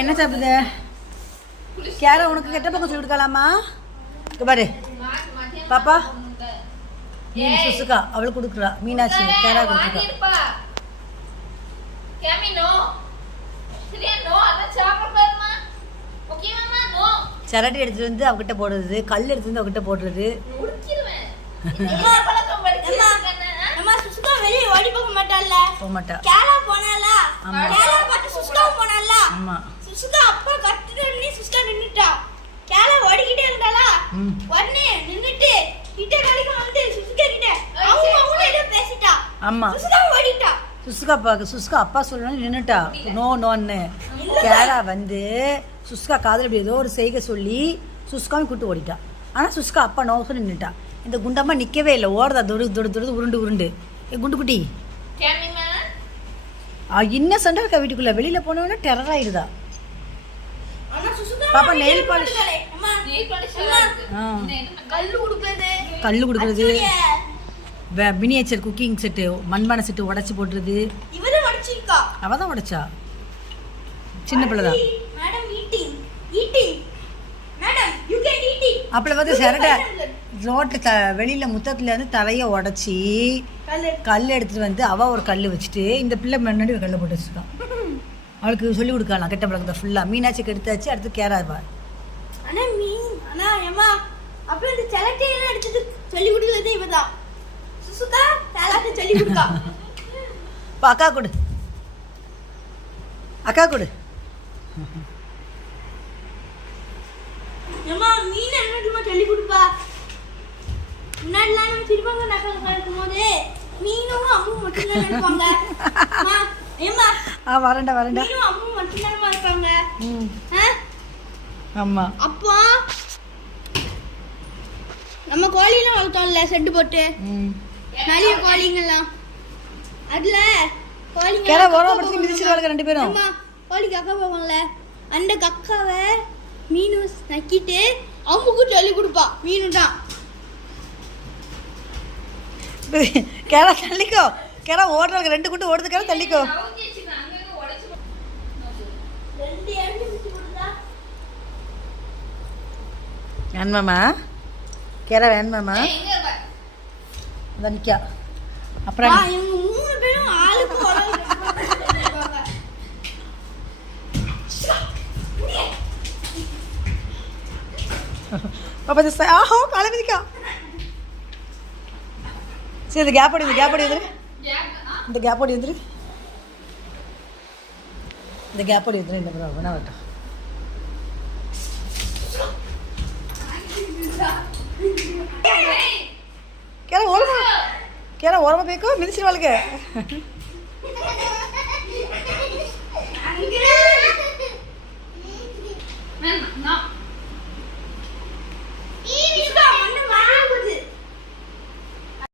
என்ன சாப்பிடுது? கேரா உனக்கு கெட்ட பக்கம் சொல்லி கொடுக்கலாமா? பாரு பாப்பா, சுசுகா அவளுக்கு கொடுக்குறா. மீனாட்சி கேரா கொடுத்துருக்கா. சரட்டி எடுத்துட்டு வந்து அவகிட்ட போடுறது, கல் எடுத்து வந்து அவகிட்ட போடுறது. போக மாட்டா. சுஸ்கா அப்பா சொல்லணும் நின்னுட்டா. நோன்னு கேரா வந்து சுஸ்கா காதல் அப்படி ஏதோ ஒரு செய்கை சொல்லி சுஸ்காவும் கூட்டு ஓடிட்டா. ஆனால் சுஸ்கா அப்பா நோ சொல்லி நின்னுட்டா. இந்த குண்டம்மா நிற்கவே இல்லை, ஓடுறா தொடு உருண்டு. குண்டு குட்டி இன்னசென்டா இருக்கா வீட்டுக்குள்ள. வெளியில போனோன்னா டெரர் ஆயிடுதா. பாப்பா நெயில் பாலிஷ், கல்லு கொடுக்கறது, மினியேச்சர் குக்கிங் செட்டு, மண்பானை செட்டு உடைச்சு போட்டுறது. அவ தான் உடைச்சா, சின்ன பிள்ளை தான். அப்பள வந்து சரட்டை ரோட்டு வெளியில முத்தத்துல இருந்து தலையை உடச்சி கல் எடுத்துட்டு வந்து அவ ஒரு கல் வச்சுட்டு இந்த பிள்ளை முன்னாடி ஒரு கல்லை போட்டு வச்சுருக்கான். அவளுக்கு சொல்லி கொடுக்கலாம் கெட்ட பழக்கத்தை ஃபுல்லா. மீனாட்சிக்கு எடுத்தாச்சு, அடுத்து கேரா இருவா. அக்கா கொடு, அக்கா கொடு. வரண்டா. ஆமா, அப்போ நம்ம கோழிலாம் வளர்த்தோம்ல செட்டு போட்டு, நிறைய கோழிங்கெல்லாம் அதுல கோழிங்க மிதிச்சிருவாங்க ரெண்டு பேரும். கோழி கக்கா போவாங்கல்ல, அந்த கக்காவை மீனு நக்கிட்டு அம்முக்கு சொல்லி கொடுப்பா. மீனு தான் கேரா தள்ளிக்கோ. கேரா ஓடுறாங்க, ரெண்டு கூட்டு ஓடுது. கேரா தள்ளிக்கோ. வேணுமாமா கேரா? வேணுமாமா? நிக்கா. அப்புறம் பாப்பா ஆஹோ காலை மிதிக்கா. சரி, இந்த கேப் ஓடி வந்துரு. இந்த கேப் ஓடி வந்துரு. இந்த வேணா வரட்டும். கேரா ஓரமா போய்க்கோ, மிதிச்சிருவாளுக்கு. No.